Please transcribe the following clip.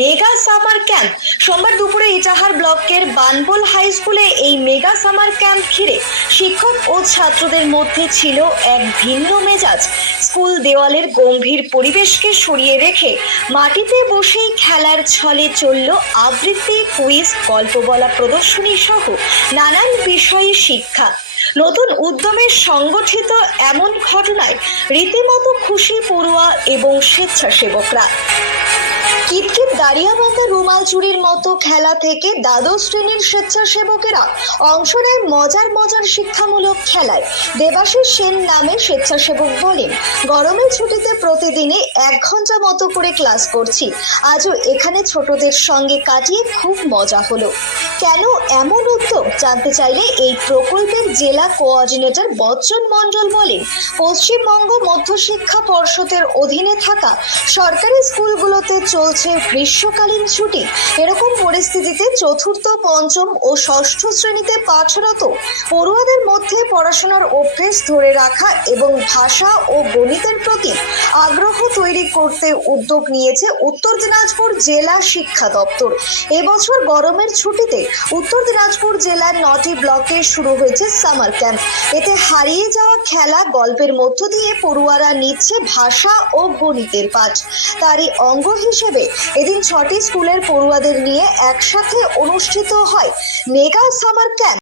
Mega summer camp. সোমবার দুপুরে ইটাহার ব্লকের বানবল হাই স্কুলে এই মেগা সামার ক্যাম্প ঘিরে শিক্ষক ও ছাত্রদের মধ্যে ছিল এক ভিন্ন মেজাজ। স্কুল দেওয়ালের গম্ভীর পরিবেশকে সরিয়ে রেখে মাটিতে বসেই খেলার ছলে চলল আবৃত্তি, কুইজ, গল্প বলা প্রদর্শনী সহ নানান বিষয়ে শিক্ষা। নতুন উদ্যমে সংগঠিত এমন ঘটনায় রীতিমতো খুশি পড়ুয়া এবং স্বেচ্ছাসেবকরা। কিতকিত দাঁড়িয়াবান্ধা রুমাল চুরির মতো খেলা থেকে দ্বাদশ শ্রেণীর স্বেচ্ছাসেবকেরা অংশ নেয় মজার শিক্ষামূলক খেলায়। দেবাশিস সেন নামে স্বেচ্ছাসেবক বলেন, গরমের ছুটিতে প্রতিদিনে 1 ঘন্টা মতো করে ক্লাস করছি। আজও এখানে ছোটদের সঙ্গে কাটিয়ে খুব মজা হলো। কেন এমন উদ্যোগ জানতে চাইলে এই প্রকল্পের জেলা কোঅর্ডিনেটর বচ্চন মণ্ডল বলেন, পশ্চিমবঙ্গ মধ্যশিক্ষা পর্ষদের অধীনে থাকা সরকারি স্কুলগুলোতে চলছে গ্রীষ্মকালীন ছুটি। এরকম পরিস্থিতিতে চতুর্থ, পঞ্চম ও ষষ্ঠ শ্রেণীতে পাঠরত পড়ুয়াদের মধ্যে পড়াশোনার অভ্যেস ধরে রাখা এবং ভাষা ও গণিতের প্রতি আগ্রহ তৈরি করতে উদ্যোগ নিয়েছে উত্তর দিনাজপুর জেলা শিক্ষা দপ্তর। এবছর গরমের ছুটিতে উত্তর দিনাজপুর জেলার 9টি ব্লকে শুরু হয়েছে সামার ক্যাম্প। এতে হারিয়ে যাওয়া খেলা, গল্পের মধ্য দিয়ে পড়ুয়ারা নিচ্ছে ভাষা ও গণিতের পাঠ। তারই অঙ্গ হিসেবে এদিন 6টি স্কুলের পড়ুয়াদের নিয়ে একসাথে অনুষ্ঠিত হয় মেগা সামার ক্যাম্প।